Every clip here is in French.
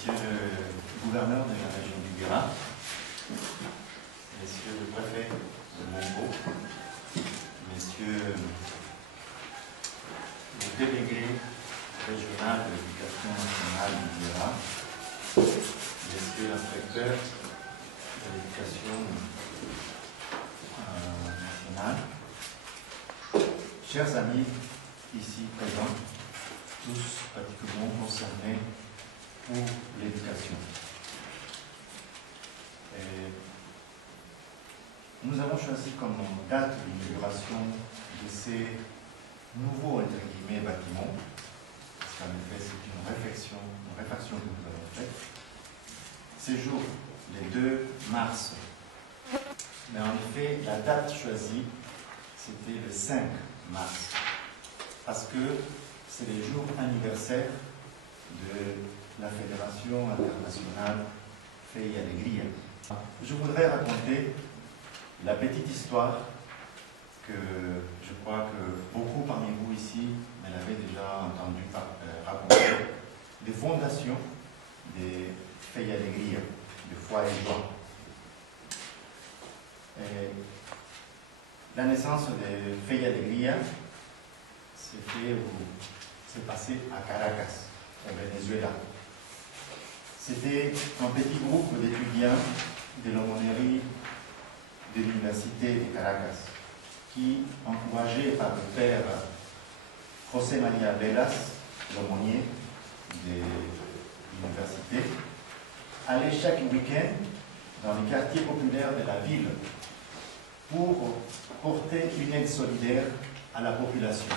Monsieur le gouverneur de la région du Gard, Monsieur le préfet de Mongo, Monsieur le délégué régional de l'éducation nationale du Gard, Monsieur l'inspecteur de l'éducation nationale, chers amis ici présents, tous particulièrement concernés pour l'éducation. Nous avons choisi comme date d'inauguration de ces nouveaux entre guillemets bâtiments, parce qu'en effet c'est une réflexion que nous avons faite. Ces jours, les 2 mars. Mais en effet, la date choisie, c'était le 5 mars, parce que c'est les jours anniversaires de la Fédération internationale Fe y Alegría. Je voudrais raconter la petite histoire que je crois que beaucoup parmi vous ici me l'avaient déjà entendu raconter, des fondations des Fe y Alegría, de foi et joie. La naissance de Fe y Alegría s'est passé à Caracas, au Venezuela. C'était un petit groupe d'étudiants de l'aumônerie de l'université de Caracas qui, encouragés par le père José María Velas, l'aumônier de l'université, allaient chaque week-end dans les quartiers populaires de la ville pour porter une aide solidaire à la population.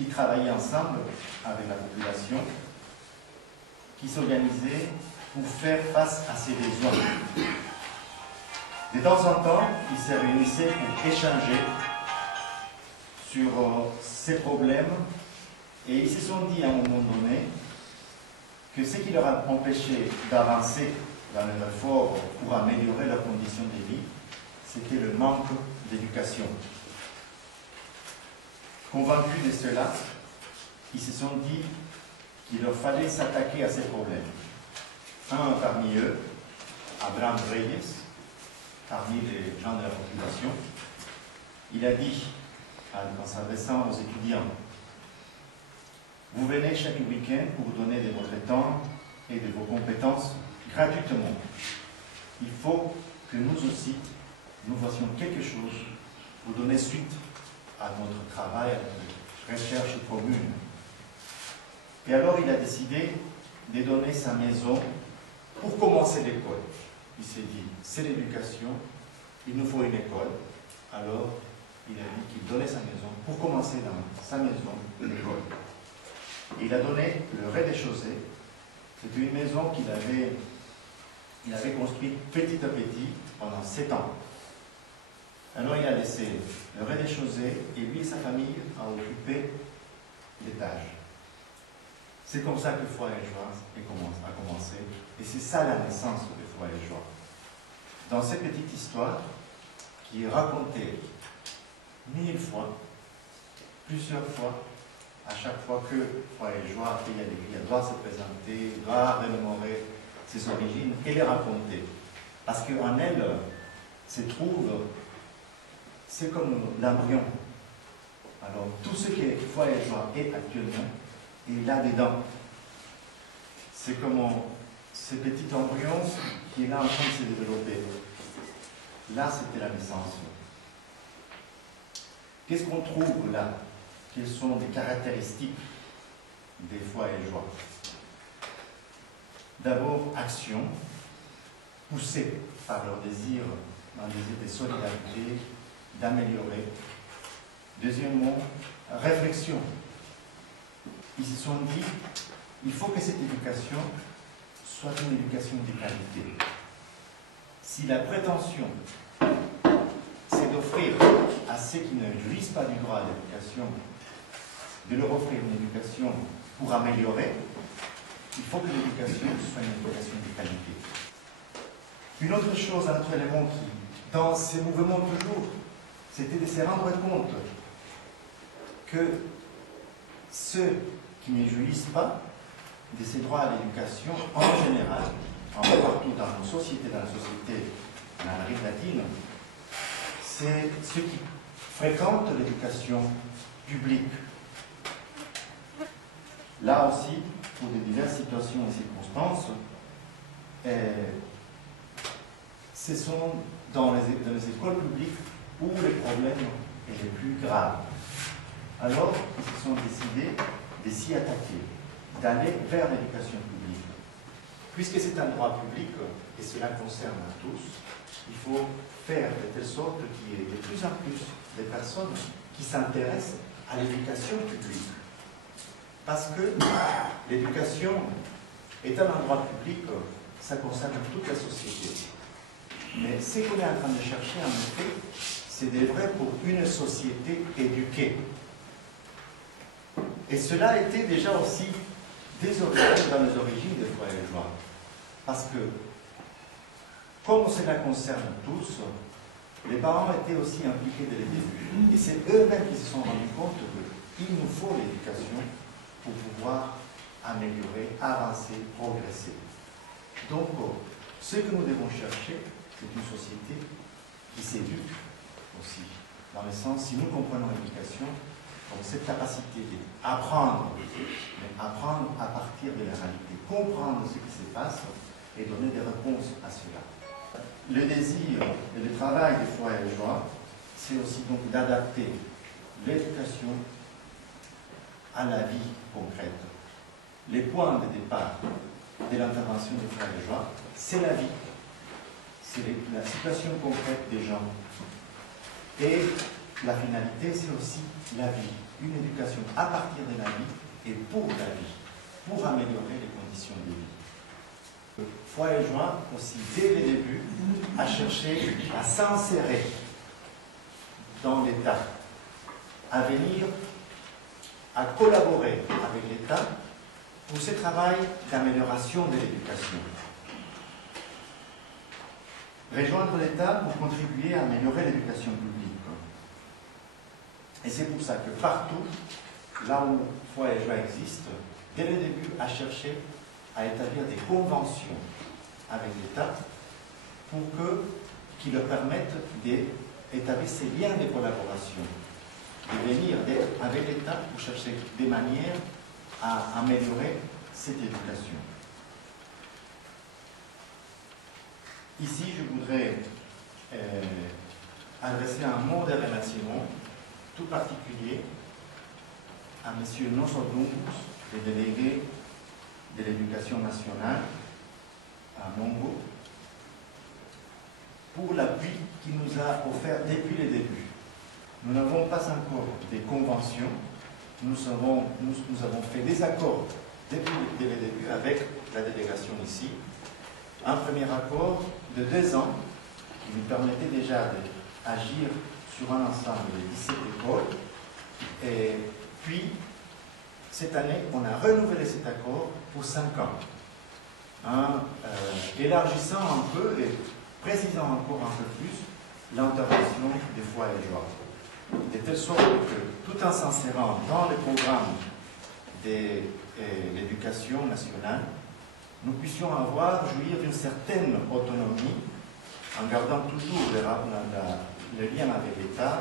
Ils travaillaient ensemble avec la population qui s'organisait pour faire face à ses besoins. De temps en temps, ils se réunissaient pour échanger sur ces problèmes et ils se sont dit à un moment donné que ce qui leur a empêché d'avancer dans leur effort pour améliorer leurs conditions de vie, c'était le manque d'éducation. Convaincus de cela, ils se sont dit qu'il leur fallait s'attaquer à ces problèmes. Un parmi eux, Abraham Reyes, parmi les gens de la population, il a dit, en s'adressant aux étudiants, « Vous venez chaque week-end pour donner de votre temps et de vos compétences gratuitement. Il faut que nous aussi, nous fassions quelque chose pour donner suite à notre travail, à notre recherche commune. » Et alors il a décidé de donner sa maison pour commencer l'école. Il s'est dit, c'est l'éducation, il nous faut une école. Alors il a dit qu'il donnait sa maison pour commencer dans sa maison l'école. Et il a donné le rez-de-chaussée. C'était une maison qu'il avait construite petit à petit pendant 7 ans. Alors il a laissé le rez-de-chaussée et lui et sa famille a occupé l'étage. C'est comme ça que Foi et Joie a commencé. Et c'est ça la naissance de Foi et Joie. Dans cette petite histoire qui est racontée 1000 fois, plusieurs fois, à chaque fois que Foi et Joie Fe y Alegría doit se présenter, doit remémorer ses origines, elle est racontée. Parce qu'en elle se trouve, c'est comme l'embryon. Alors, tout ce que Foi et Joie est actuellement, est là-dedans. C'est comme ce petit embryon qui est là en train de se développer. Là, c'était la naissance. Qu'est-ce qu'on trouve là? Quelles sont les caractéristiques des Foi et Joie? D'abord, action, poussée par leur désir, un désir de solidarité, d'améliorer. Deuxièmement, réflexion. Ils se sont dit, il faut que cette éducation soit une éducation de qualité. Si la prétention, c'est d'offrir à ceux qui ne jouissent pas du droit à l'éducation, de leur offrir une éducation pour améliorer, il faut que l'éducation soit une éducation de qualité. Une autre chose, un autre élément qui, dans ces mouvements toujours, c'était de se rendre compte que ceux qui ne jouissent pas de ces droits à l'éducation en général, un peu partout dans nos sociétés, dans la société en Amérique latine, c'est ceux qui fréquentent l'éducation publique. Là aussi, pour de diverses situations et circonstances, ce sont dans les écoles publiques où les problèmes est les plus graves. Alors, ils se sont décidés de s'y attaquer, d'aller vers l'éducation publique. Puisque c'est un droit public, et cela concerne tous, il faut faire de telle sorte qu'il y ait de plus en plus de personnes qui s'intéressent à l'éducation publique. Parce que l'éducation est un endroit public, ça concerne toute la société. Mais ce qu'on est en train de chercher, en effet, c'est des vrais pour une société éduquée. Et cela était déjà aussi désorganisé dans les origines des foyers de joie. Parce que, comme cela concerne tous, les parents étaient aussi impliqués dès le début. Et c'est eux-mêmes qui se sont rendus compte qu'il nous faut l'éducation pour pouvoir améliorer, avancer, progresser. Donc, ce que nous devons chercher, c'est une société qui s'éduque aussi. Dans le sens, si nous comprenons l'éducation, comme cette capacité d'apprendre, mais apprendre à partir de la réalité, comprendre ce qui se passe et donner des réponses à cela. Le désir et le travail des foyers de joie, c'est aussi donc d'adapter l'éducation à la vie concrète. Les points de départ de l'intervention des foyers de joie, c'est la vie, c'est la situation concrète des gens. Et la finalité, c'est aussi la vie, une éducation à partir de la vie et pour la vie, pour améliorer les conditions de vie. Le foyer de joie, aussi dès le début, a cherché à s'insérer dans l'État, à venir, à collaborer avec l'État pour ce travail d'amélioration de l'éducation. Rejoindre l'État pour contribuer à améliorer l'éducation publique. Et c'est pour ça que partout, là où foyer de joie existe, dès le début, a cherché à établir des conventions avec l'État pour qui leur permettent d'établir ces liens de collaboration, de venir avec l'État pour chercher des manières à améliorer cette éducation. Ici, je voudrais adresser un mot de remerciement tout particulier à M. Nosodungus, le délégué de l'éducation nationale à Mongo, pour l'appui qu'il nous a offert depuis le début. Nous n'avons pas encore des conventions, nous avons fait des accords depuis le début avec la délégation ici. Un premier accord de 2 ans qui nous permettait déjà d'agir sur un ensemble de 17 écoles. Et puis, cette année, on a renouvelé cet accord pour 5 ans, élargissant un peu et précisant encore un peu plus l'intervention des foyers de joie. De telle sorte que, tout en s'insérant dans le programme de l'éducation nationale, nous puissions jouir d'une certaine autonomie en gardant toujours le lien avec l'État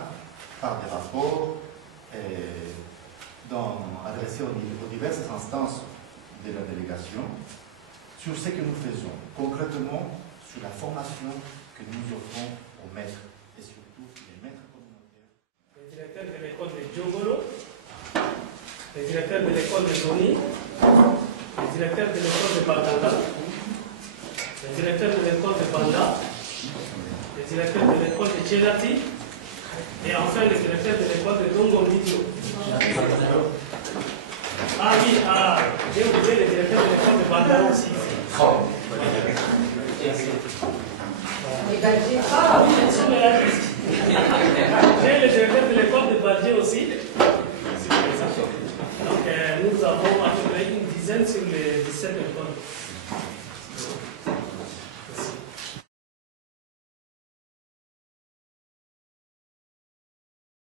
par des rapports adressés aux diverses instances de la délégation sur ce que nous faisons, concrètement sur la formation que nous offrons aux maîtres et surtout les maîtres communautaires. Le directeur de l'école de Djogolo, le directeur de l'école de Doni, le directeur de l'école de Batanga, le directeur de l'école de Banda, le directeur de l'école de Tchelati et enfin le directeur de l'école de Dongo Midio. Ah oui, j'ai oublié le directeur de l'école de Banda aussi. Ah oui, bien sûr, mais là, j'ai le directeur de l'école de Badje aussi. Donc nous avons à peu près une dizaine sur les 17 écoles.